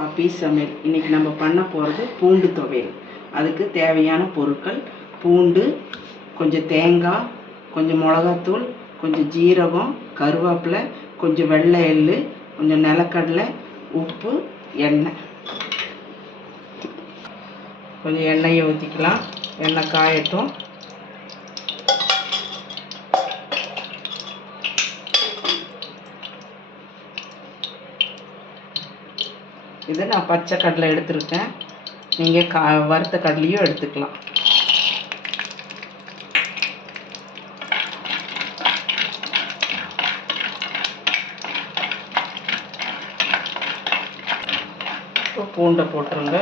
பாப்பி சமையல். இன்றைக்கி நம்ம பண்ண போகிறது பூண்டு துவையல். அதுக்கு தேவையான பொருட்கள் பூண்டு கொஞ்சம் தேங்காய் கொஞ்சம் மிளகாத்தூள் கொஞ்சம் ஜீரகம் கருவேப்பிலை கொஞ்சம் வெள்ளை எள்ளு கொஞ்சம் நிலக்கடலை உப்பு எண்ணெய். கொஞ்சம் எண்ணெயை ஊற்றிக்கலாம் எண்ணெய் காயட்டும். இது நான் பச்சை கடலை எடுத்திருக்கேன். நீங்கள் கா வறுத்த கடலையும் எடுத்துக்கலாம். இப்போ பூண்டை போட்டுருங்க.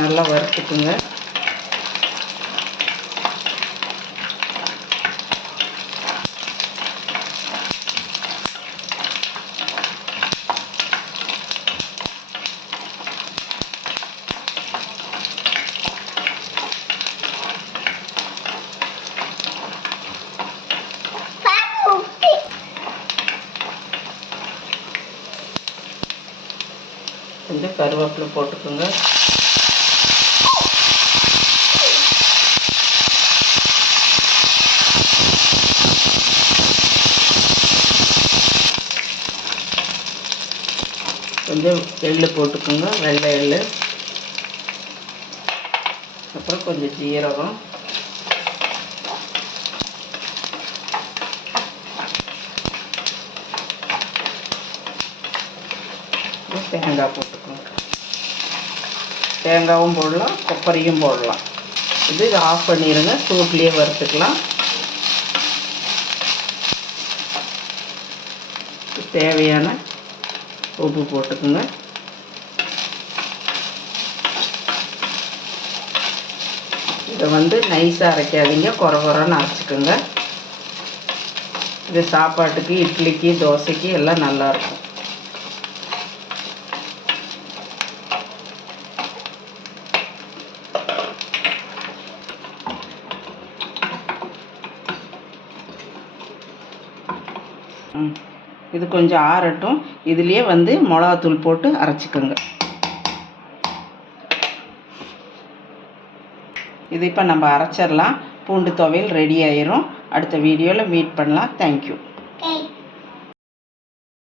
நல்லா வறுத்துக்குங்க. கொஞ்சம் கருவேப்பிலை போட்டுக்கோங்க. கொஞ்சம் எள்ளு போட்டுக்கோங்க வெள்ளை எள்ளு. அப்புறம் கொஞ்சம் ஜீரகம். தேங்காய் போட்டுக்கோங்க தேங்காயும் போடலாம் கொப்பரையும் போடலாம். இது ஆஃப் பண்ணிடுங்க சூட்லேயே வறுத்துக்கலாம். தேவையான உப்பு போட்டுக்குங்க. இதை வந்து நைஸாக அரைக்காதீங்க குறை குறைன்னு அரைச்சிக்கோங்க. இது சாப்பாட்டுக்கு இட்லிக்கு தோசைக்கு எல்லாம் நல்லாயிருக்கும் இது கொஞ்சம் ஆறட்டும். இதுலேயே வந்து மிளகாத்தூள் போட்டு அரைச்சிக்கோங்க. இது இப்போ நம்ம அரைச்சிடலாம். பூண்டு துவையல் ரெடி ஆயிரும். அடுத்த வீடியோவில் மீட் பண்ணலாம். தேங்க்யூ